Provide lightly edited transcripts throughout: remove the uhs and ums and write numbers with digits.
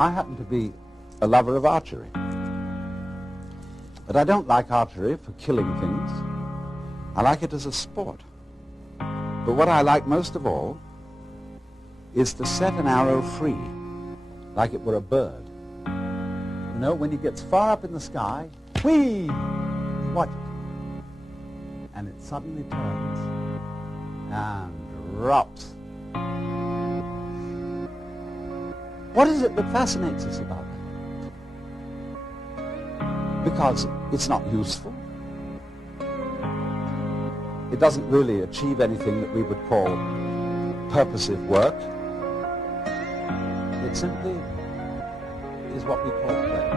I happen to be a lover of archery. But I don't like archery for killing things. I like it as a sport. But what I like most of all is to set an arrow free, like it were a bird. You know, when it gets far up in the sky, whee! Watch it. And it suddenly turns and drops. What is it that fascinates us about that? Because it's not useful. It doesn't really achieve anything that we would call purposive work. It simply is what we call play.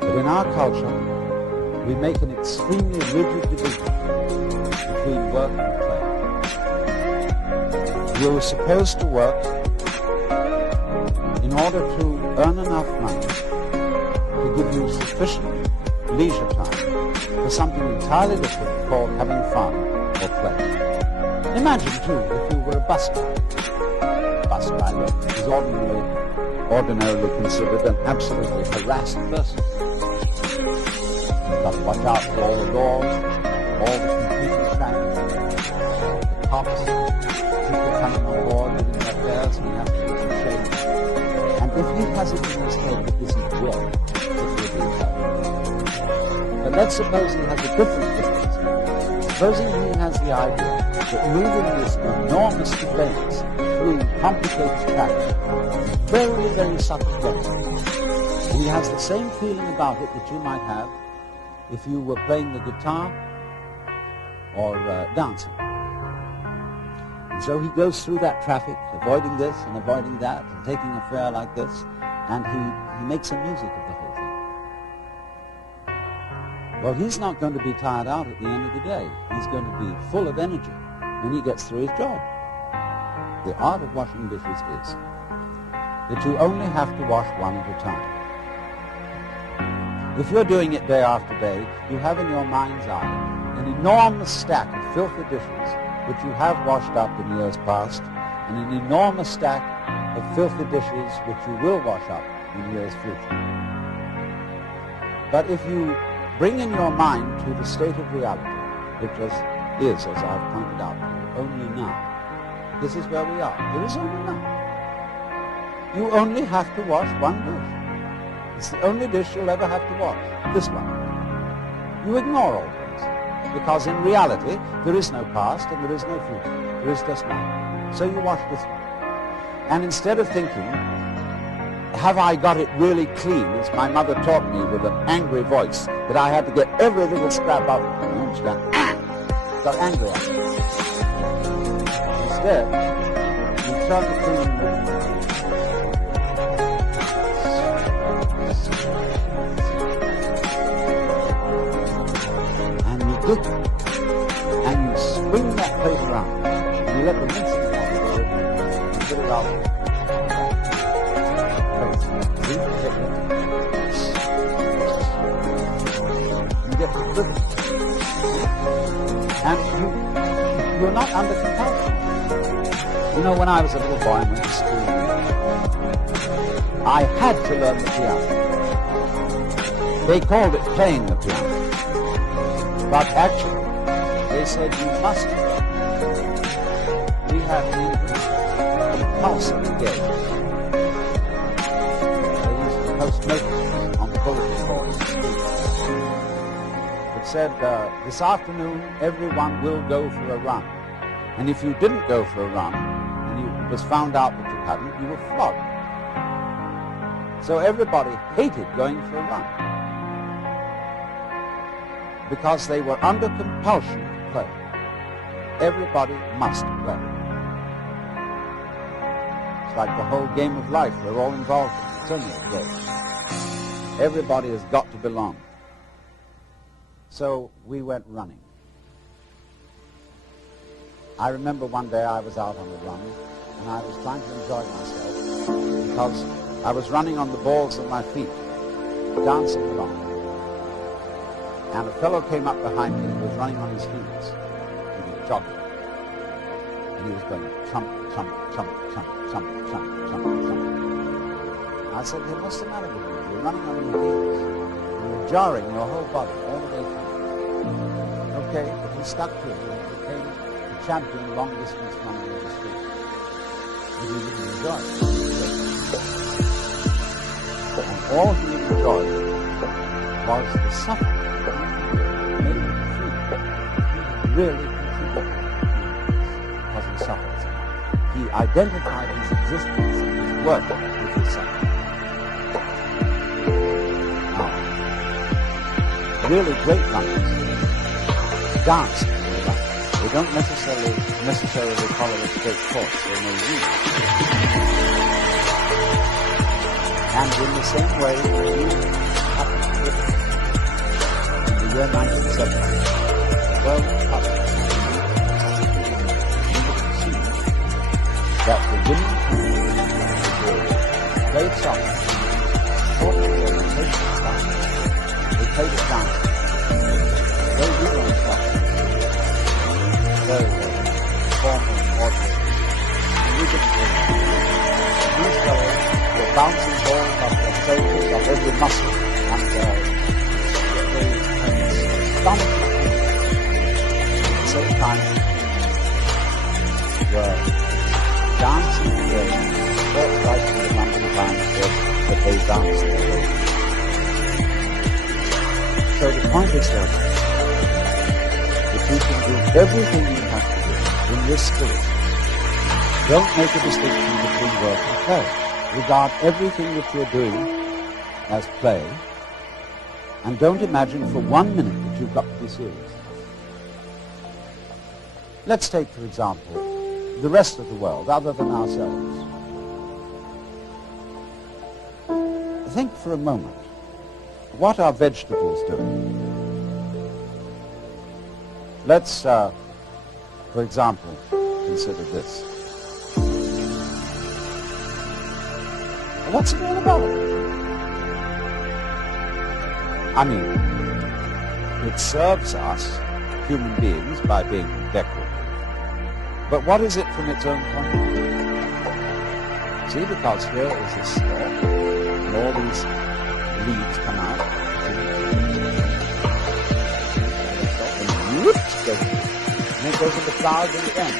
But in our culture, we make an extremely rigid division between work and play. You're supposed to work in order to earn enough money to give you sufficient leisure time for something entirely different called having fun or play. Imagine, too, if you were a bus driver. A bus driver is ordinarily considered an absolutely harassed person. You've got to watch out for all the laws, all the competing traffic, the cops, people coming on board, giving their fares, and he has to do some change. And if he has it in his head that this is work, it will be done. But let's suppose he has a different difference. Supposing he has the idea that moving this enormous conveyance through complicated traffic is very, very subtle pleasure. And he has the same feeling about it that you might have if you were playing the guitar or dancing. And so he goes through that traffic, avoiding this and avoiding that, and taking a fare like this, and he makes some music of the whole thing. Well, he's not going to be tired out at the end of the day. He's going to be full of energy when he gets through his job. The art of washing dishes is that you only have to wash one at a time. If you're doing it day after day, you have in your mind's eye an enormous stack of filthy dishes which you have washed up in years past, and an enormous stack of filthy dishes which you will wash up in years future. But if you bring in your mind to the state of reality, which is, as I've pointed out to you, only now. This is where we are. There is only now. You only have to wash one dish. It's the only dish you'll ever have to wash. This one. You ignore all things. Because in reality, there is no past and there is no future. There is just now. So you wash this one. And instead of thinking, have I got it really clean, as my mother taught me with an angry voice, that I had to get every little scrap out of it. And she got angry at it. Instead, you turn the clean and you dip it, and you swing that plate around, and you let the rinsing water go over and put it out. You get the rhythm. And you're not under compulsion. You know, when I was a little boy and went to school, I had to learn the piano. They called it playing the piano. But actually, they said you must. We have the compulsory game. They used to post notices on the bulletin boards. It said, this afternoon, everyone will go for a run. And if you didn't go for a run, and it was found out that you hadn't, you were flogged. So everybody hated going for a run. Because they were under compulsion to play. Everybody must play. It's like the whole game of life we're all involved in. It's only a game. Everybody has got to belong. So we went running. I remember one day I was out on a run, and I was trying to enjoy myself because I was running on the balls of my feet, dancing along. And a fellow came up behind me who was running on his heels. He was jogging. And he was going chomp, chomp, chomp, chomp, chomp, chomp, chomp, chomp. I said, hey, what's the matter with you? You're running on your heels. You're jarring your whole body all the way through. Okay, but he stuck to it. He became the champion long-distance runner in the street. But he didn't enjoy it. And all he enjoyed was the suffering that made him feel he really contributed because he suffered so much. He identified his existence and his work with his suffering. Now, really great runners dance when they run. They don't necessarily follow a straight course. They may read. And in the same way, you happen to witness in the year 1970, the World Cup, that the women played soccer, they played it down. They really on soccer. Very formal, ordinary. And we didn't do that. These fellows were bouncing balls off their shoulders, off every muscle, and they astonishing. At the same time, were dancing the sports rights of the London Times said that they danced the way. So the point is that you can do everything you have to do in this spirit. Don't make a distinction between work and play. Regard everything that you're doing as play, and don't imagine for 1 minute that you've got to be serious. Let's take, for example, the rest of the world, other than ourselves. Think for a moment, what are vegetables doing? Let's, for example, consider this. What's it all about? I mean, it serves us, human beings, by being decorative. But what is it from its own point of view? See, because here is a stalk, and all these leaves come out. And whoops, goes, and it goes into flowers in the end.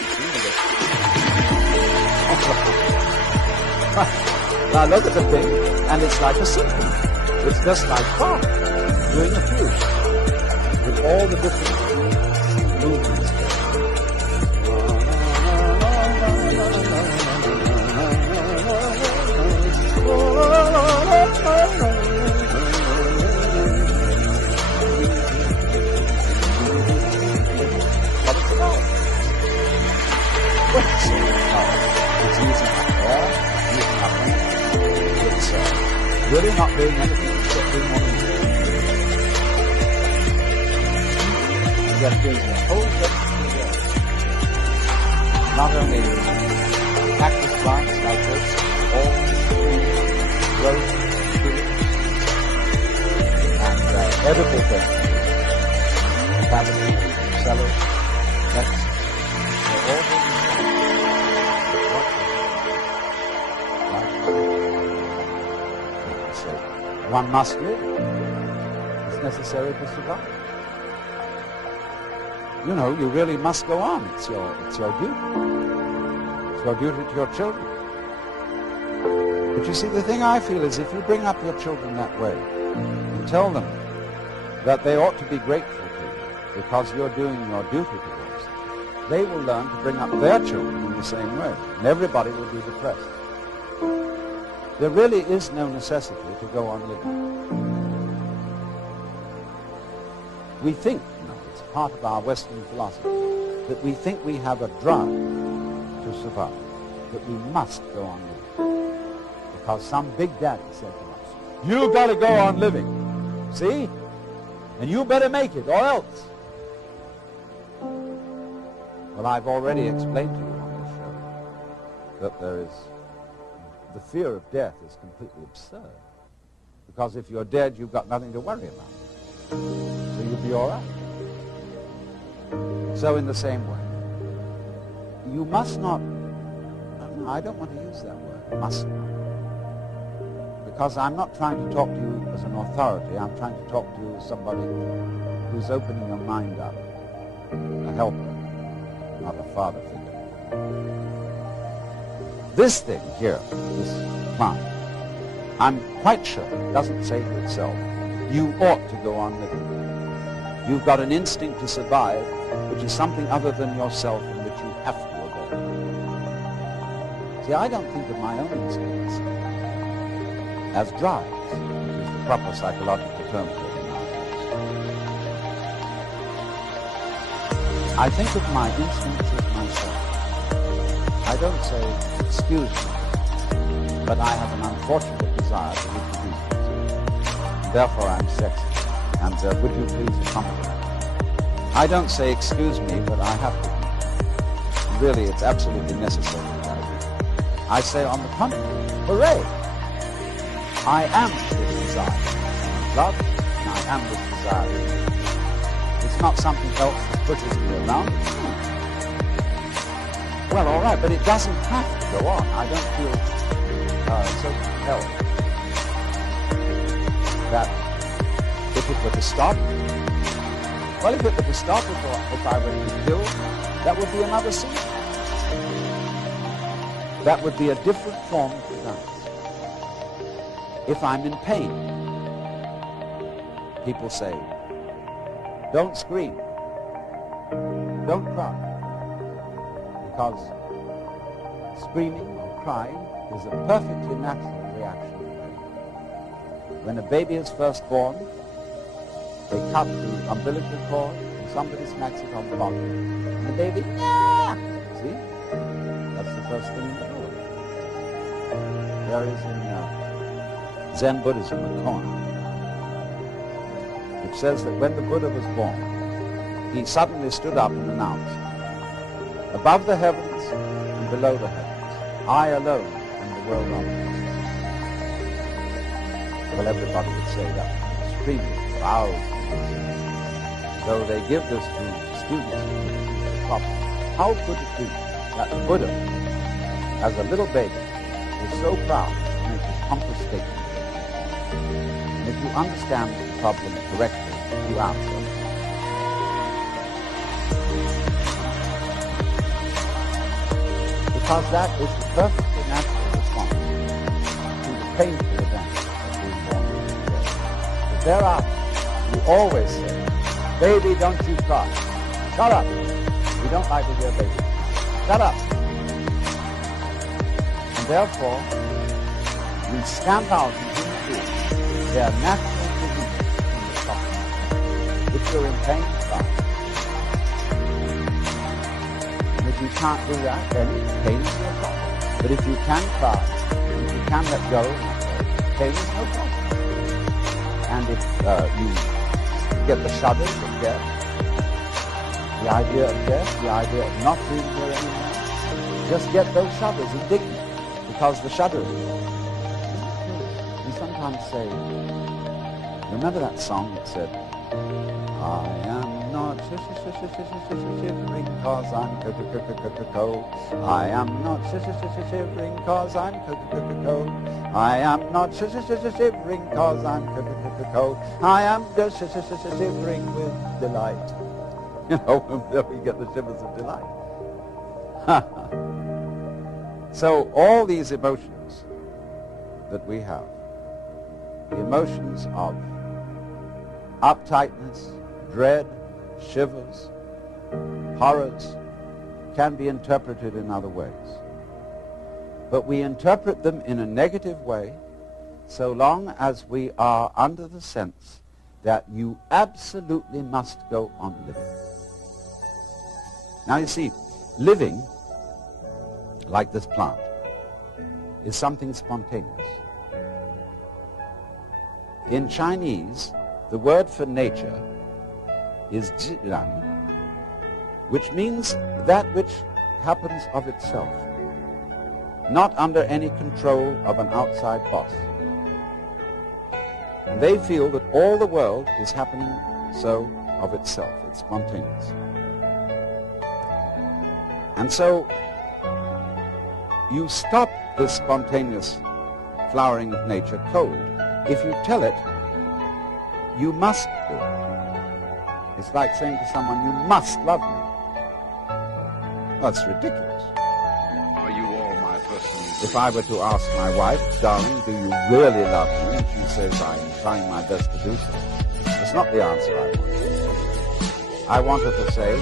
Now look at the thing, and it's like a symphony. It's just like fun, doing a fugue, with all the different movements. It's using our hair, using our hands. It's really not doing anything except doing one thing. Just doing the whole vegetable world. Not only cactus plants like this, all growth, and edible things, cabbage, celery, nuts, all these. One must live. It's necessary to survive. You know, you really must go on. It's your duty. It's your duty to your children. But you see, the thing I feel is if you bring up your children that way and tell them that they ought to be grateful to you because you're doing your duty to them, they will learn to bring up their children in the same way, and everybody will be depressed. There really is no necessity to go on living. We think, it's part of our Western philosophy, that we think we have a drug to survive, that we must go on living. Because some big daddy said to us, you've got to go on living, see? And you better make it, or else. Well, I've already explained to you on this show that there is the fear of death is completely absurd. Because if you're dead, you've got nothing to worry about. So you'll be all right. So in the same way, you must not, no, I don't want to use that word, must not. Because I'm not trying to talk to you as an authority. I'm trying to talk to you as somebody who's opening your mind up. A helper, not a father figure. This thing here, this plant, I'm quite sure it doesn't say to itself, you ought to go on living. You've got an instinct to survive, which is something other than yourself and which you have to obey. See, I don't think of my own instincts as drives, which is the proper psychological term for it nowadays. I think of my instincts as myself. I don't say, excuse me, but I have an unfortunate desire to reproduce myself. Therefore I'm sexy. And would you please accompany me? I don't say, excuse me, but I have to. Really, it's absolutely necessary that I do. I say, on the contrary, hooray! I am this desire. I'm love, and I am this desire. It's not something else that pushes me around. Well, all right, but it doesn't have to go on. I don't feel so compelled that if it were to stop, well, if it were to stop, if I were to be killed, that would be another scene. That would be a different form of the dance. If I'm in pain, people say, don't scream, don't cry, because screaming or crying is a perfectly natural reaction to pain. When a baby is first born, they cut the umbilical cord and somebody smacks it on the bottom. And the baby, yeah! See? That's the first thing in the world. There is in Zen Buddhism a koan, which says that when the Buddha was born, he suddenly stood up and announced, above the heavens and below the heavens, I alone am the world omnipotent. Well, everybody would say that extremely proud. So they give this to students. How could it be that the Buddha, as a little baby, is so proud to make this pompous statement? And if you understand the problem correctly, you answer. Because that is the perfectly natural response to the painful event of being born into the world. But thereafter, you always say, baby, don't you cry. Shut up. We don't like to hear baby. Shut up. And therefore, we stamp out in human beings their natural release from the suffering. If you're in pain, cry. And if you can't do that, then pain is no problem. But if you can cry, if you can let go, pain is no problem. And if you get the shudders of death, the idea of death, the idea of not being here anymore, just get those shudders indignant, because the shudders, we sometimes say, remember that song that said, I am not shivering cause I'm cold. I am not shivering cause I'm cold. I am not shivering cause I'm cold. I am just shivering with delight. You know, there we get the shivers of delight. So all these emotions that we have, the emotions of uptightness, dread, shivers, horrors, can be interpreted in other ways. But we interpret them in a negative way so long as we are under the sense that you absolutely must go on living. Now you see, living, like this plant, is something spontaneous. In Chinese, the word for nature is zhiran, which means that which happens of itself, not under any control of an outside boss. And they feel that all the world is happening so of itself. It's spontaneous. And so you stop this spontaneous flowering of nature cold if you tell it you must do it. It's like saying to someone, you must love me. That's ridiculous. Are you all my personal? If I were to ask my wife, darling, do you really love me? And she says, I'm trying my best to do so. It's not the answer I want. I want her to say,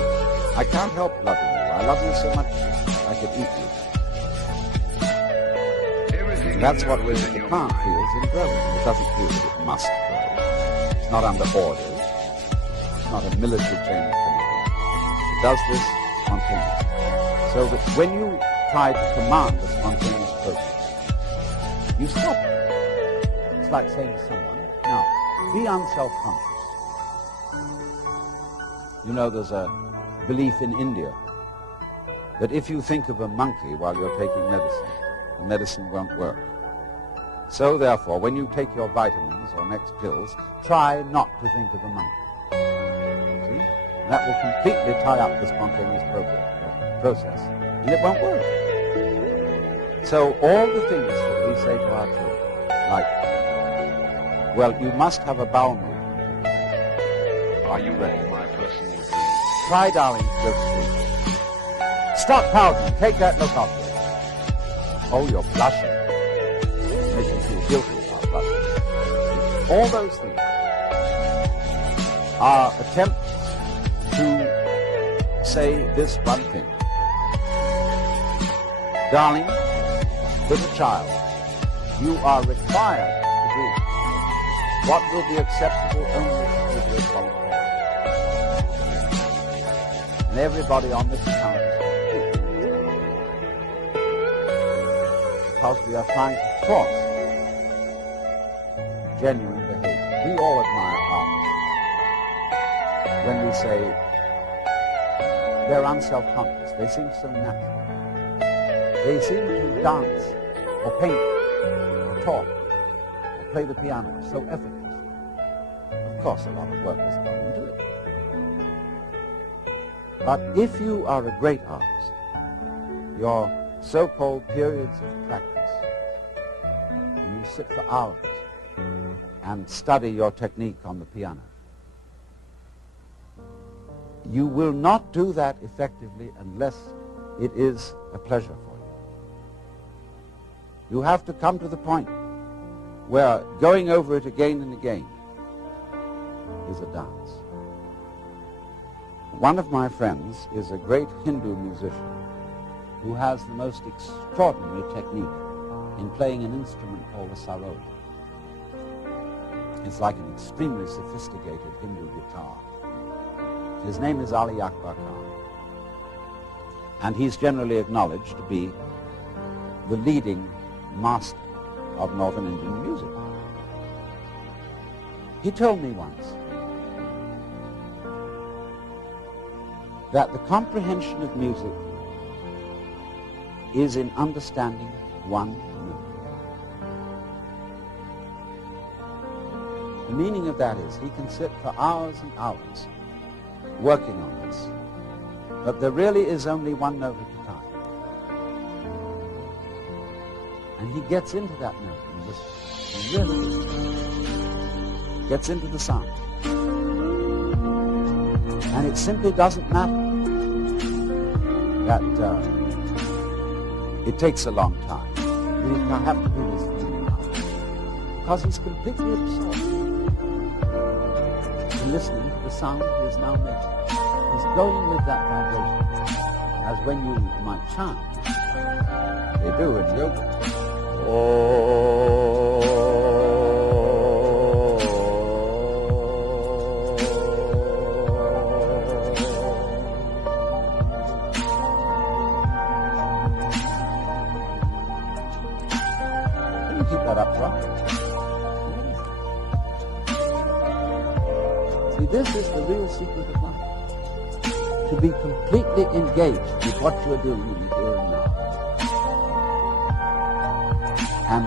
I can't help loving you. I love you so much I could eat you. And that's what the plant feels in growing. It doesn't feel that it must grow. It's not under orders. It's not a military chain of command. It does this spontaneously. So that when you try to command the spontaneous process, you stop it. It's like saying to someone, now, be unself-conscious. You know, there's a belief in India that if you think of a monkey while you're taking medicine, the medicine won't work. So therefore, when you take your vitamins or next pills, try not to think of a monkey. See? And that will completely tie up the spontaneous process, and it won't work. So all the things that we say to our children, like, well, you must have a bowel movement. Are you all my personal dream? Try, darling, to go to sleep. Stop pouting. Take that look off you. Oh, you're blushing. Makes you feel guilty about blushing. All those things are attempts to say this one thing. Darling, little child, you are required to do what will be acceptable only to the voluntary. And everybody on this account is completely, because we are trying to force genuine behavior. We all admire artists when we say they're unself-conscious. They seem so natural. They seem to dance or paint or talk or play the piano so effortlessly. Of course, a lot of work has gone into it. But if you are a great artist, your so-called periods of practice, and you sit for hours and study your technique on the piano, you will not do that effectively unless it is a pleasure for you. You have to come to the point where going over it again and again is a dance. One of my friends is a great Hindu musician who has the most extraordinary technique in playing an instrument called the sarod. It's like an extremely sophisticated Hindu guitar. His name is Ali Akbar Khan, and he's generally acknowledged to be the leading master of Northern Indian music. He told me once that the comprehension of music is in understanding one note. The meaning of that is he can sit for hours and hours working on this, but there really is only one note at a time. And he gets into that note and listens. He really listens. Gets into the sound. And it simply doesn't matter that it takes a long time. We have to do this for many hours. Because he's completely absorbed in listening to the sound he is now making. He's going with that vibration. As when you might chant, they do in yoga. Keep that up front. See, this is the real secret of life. To be completely engaged with what you're doing in the here and now. And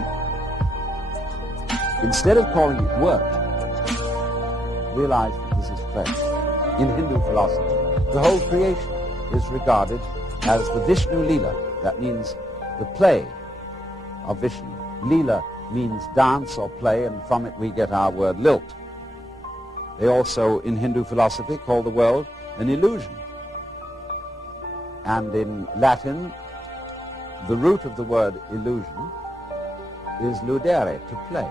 instead of calling it work, realize that this is play. In Hindu philosophy, the whole creation is regarded as the Vishnu Leela. That means the play of Vishnu. Leela means dance or play, and from it we get our word lilt. They also, in Hindu philosophy, call the world an illusion. And in Latin, the root of the word illusion is ludere, to play.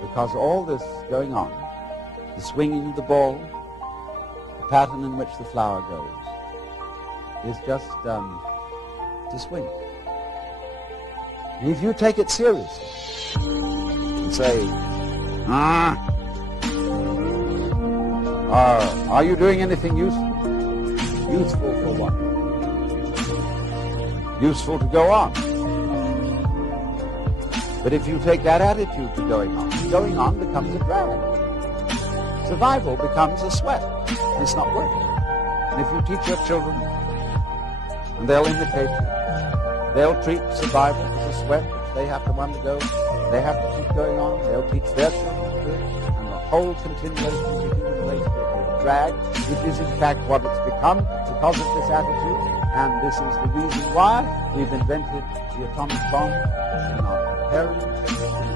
Because all this going on, the swinging of the ball, the pattern in which the flower goes, is just to swing. And if you take it seriously and say, are you doing anything useful? Useful for what? Useful to go on. But if you take that attitude to going on becomes a drag. Survival becomes a sweat. And it's not worth it. And if you teach your children, and they'll imitate you, they'll treat survival as a sweat which they have to undergo, they have to keep going on, they'll teach their children to do it, and the whole continuation of the human race will be a drag, which is in fact what it's become because of this attitude, and this is the reason why we've invented the atomic bomb and are preparing to use it.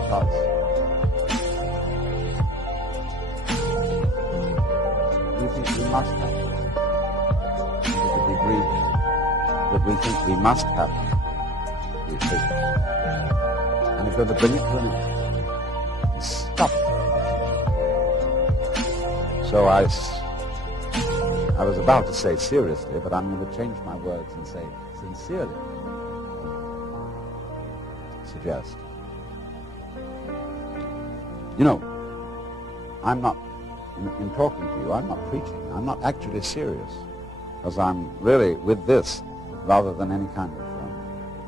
Because we think we must have it. To the degree that we think we must have it, we hate it. And we're going to bring it to an end. Stop it. So I was about to say seriously, but I'm going to change my words and say sincerely suggest. You know, I'm not, in talking to you, I'm not preaching. I'm not actually serious, because I'm really with this rather than any kind of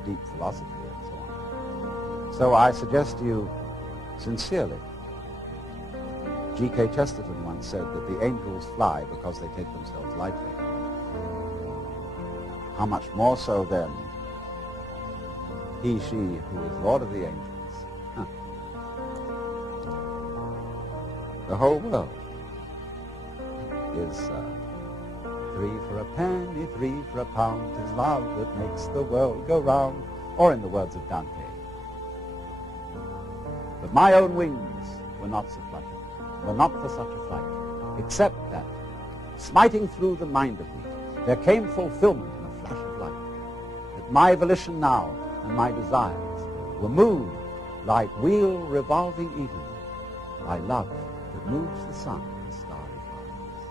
deep philosophy and so on. So I suggest to you sincerely. G.K. Chesterton once said that the angels fly because they take themselves lightly. How much more so then he, she who is Lord of the angels. Huh. The whole world is 3 for a penny, 3 for a pound, 'tis love that makes the world go round, or in the words of Dante. But my own wings were not so fluttering, were not for such a flight, except that, smiting through the mind of me, there came fulfillment in a flash of light, that my volition now and my desires were moved like wheel revolving even by love that moves the sun and starry skies.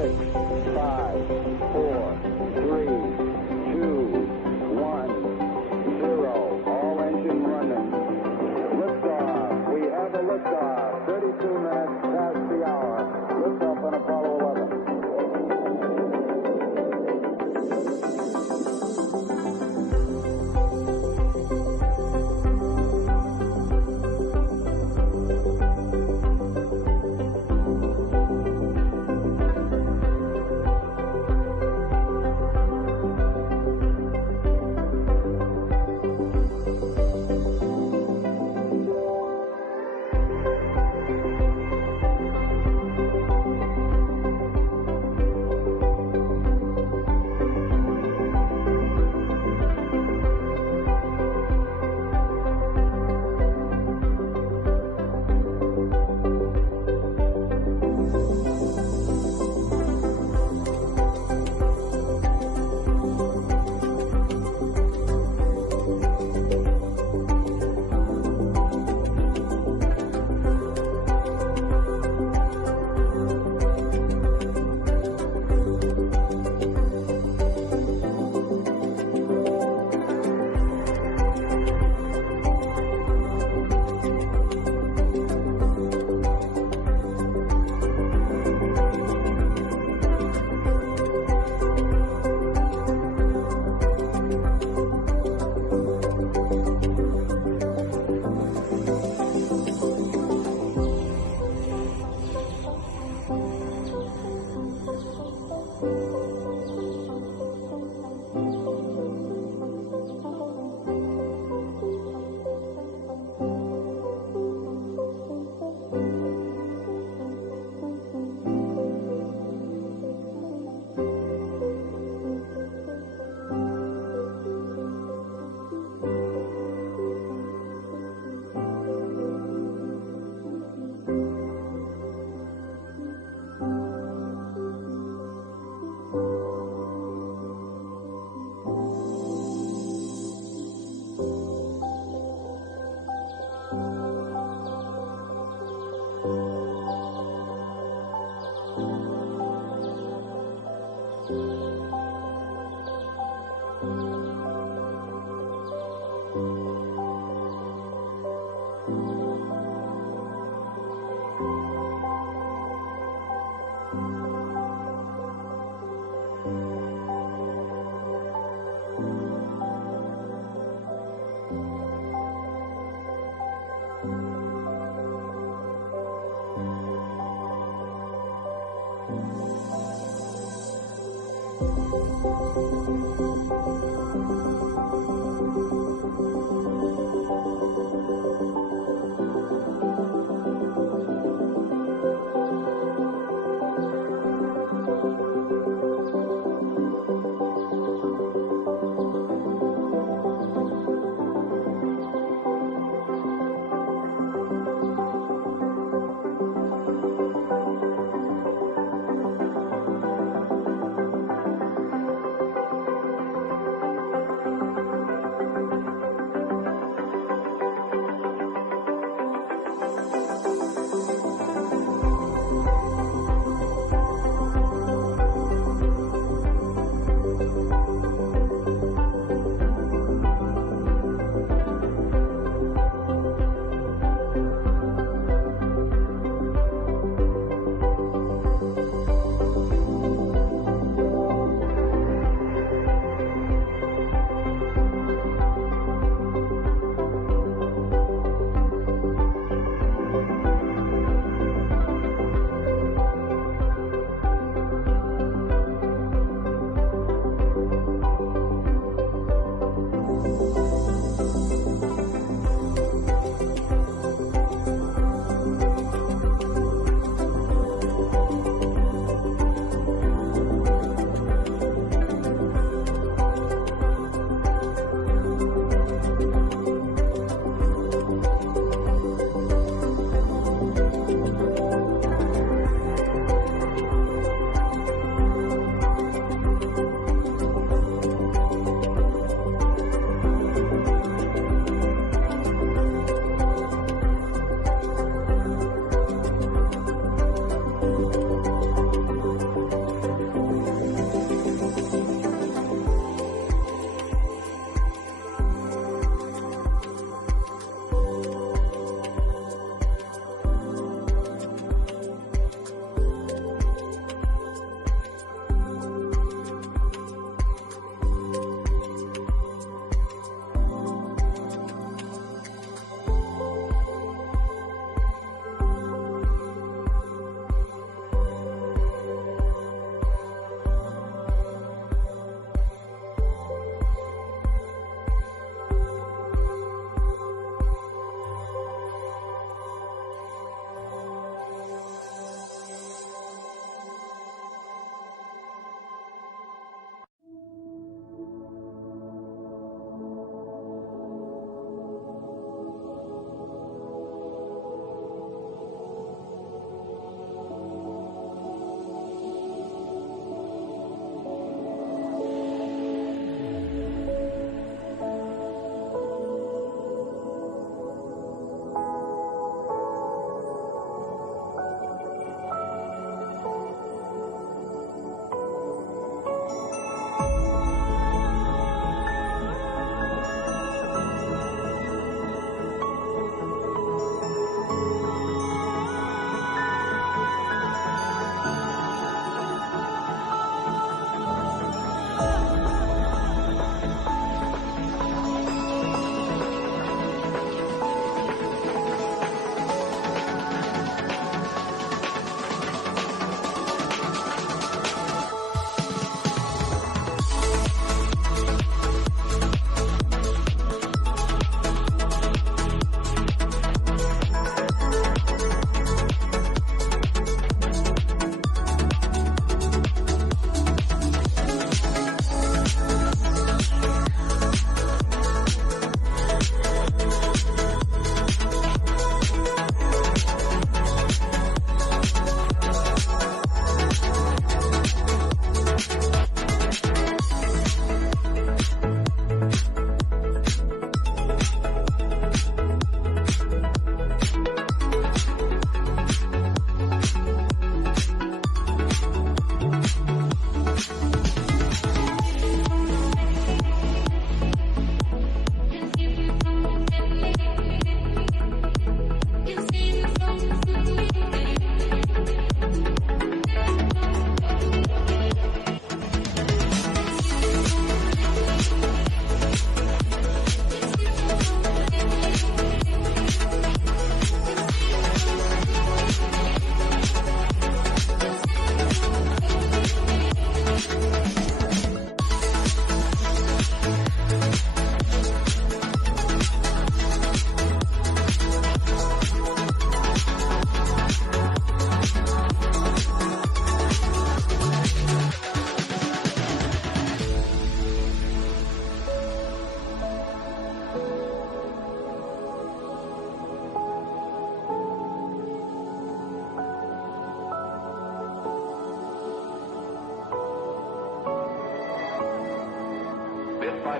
5, 4, 3, 2, 1, 0. All engine running. Liftoff. We have a liftoff. 32 minutes past the hour. Liftoff on Apollo 11.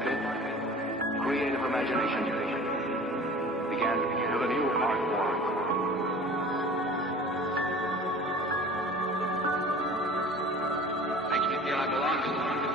vivid, creative imagination began to build a new art form. Makes me feel I belong to something.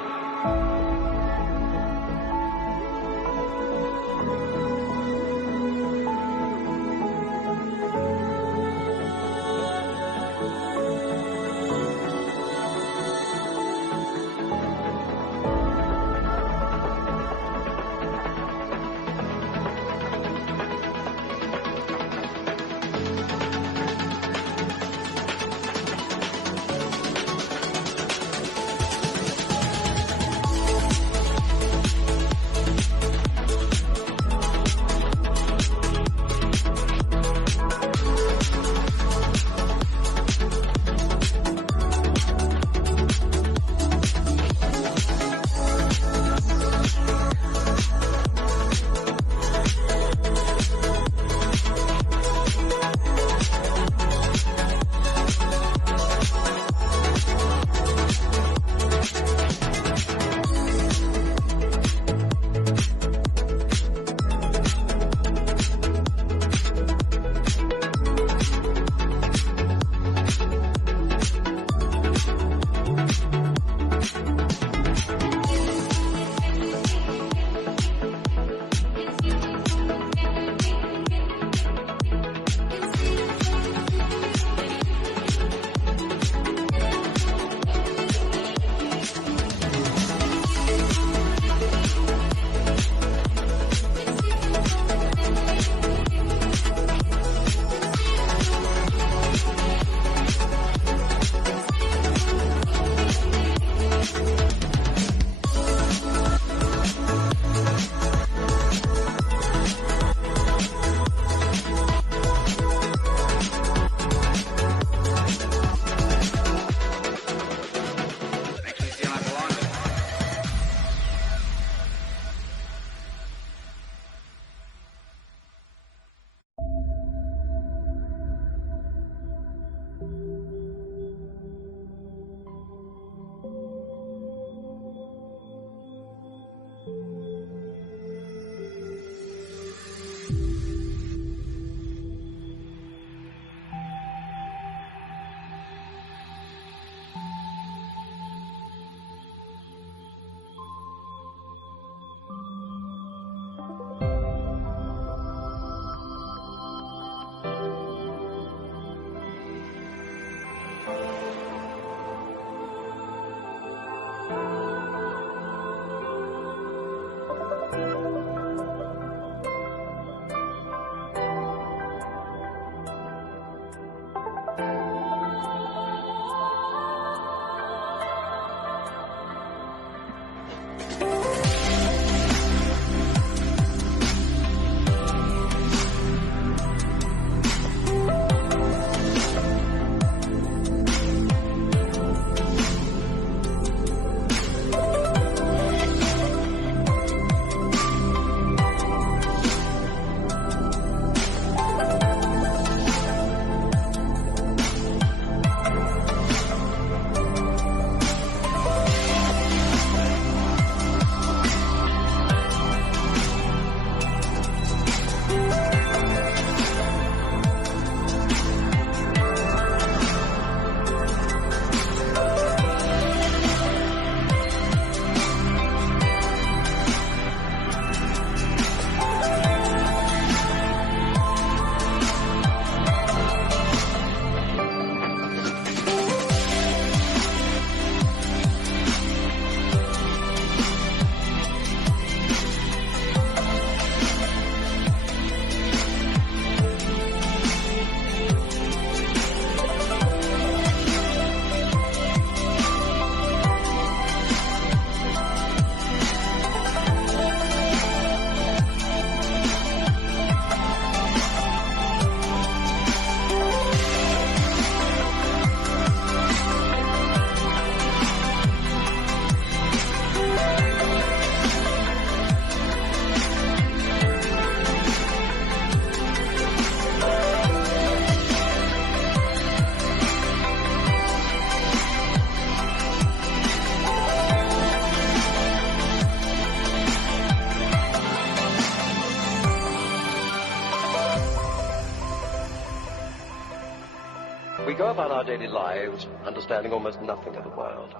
about our daily lives, understanding almost nothing of the world.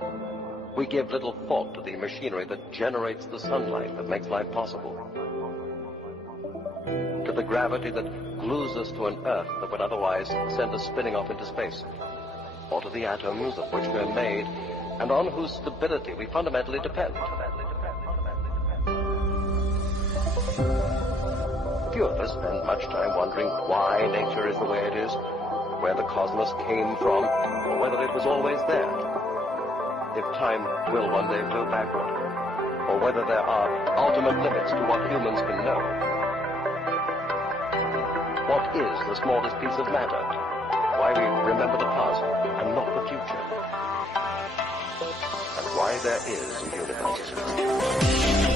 We give little thought to the machinery that generates the sunlight that makes life possible, to the gravity that glues us to an Earth that would otherwise send us spinning off into space, or to the atoms of which we're made and on whose stability we fundamentally depend. Few of us spend much time wondering why nature is the way it is, where the cosmos came from, or whether it was always there. If time will one day go backward, or whether there are ultimate limits to what humans can know. What is the smallest piece of matter? Why we remember the past and not the future? And why there is a universe.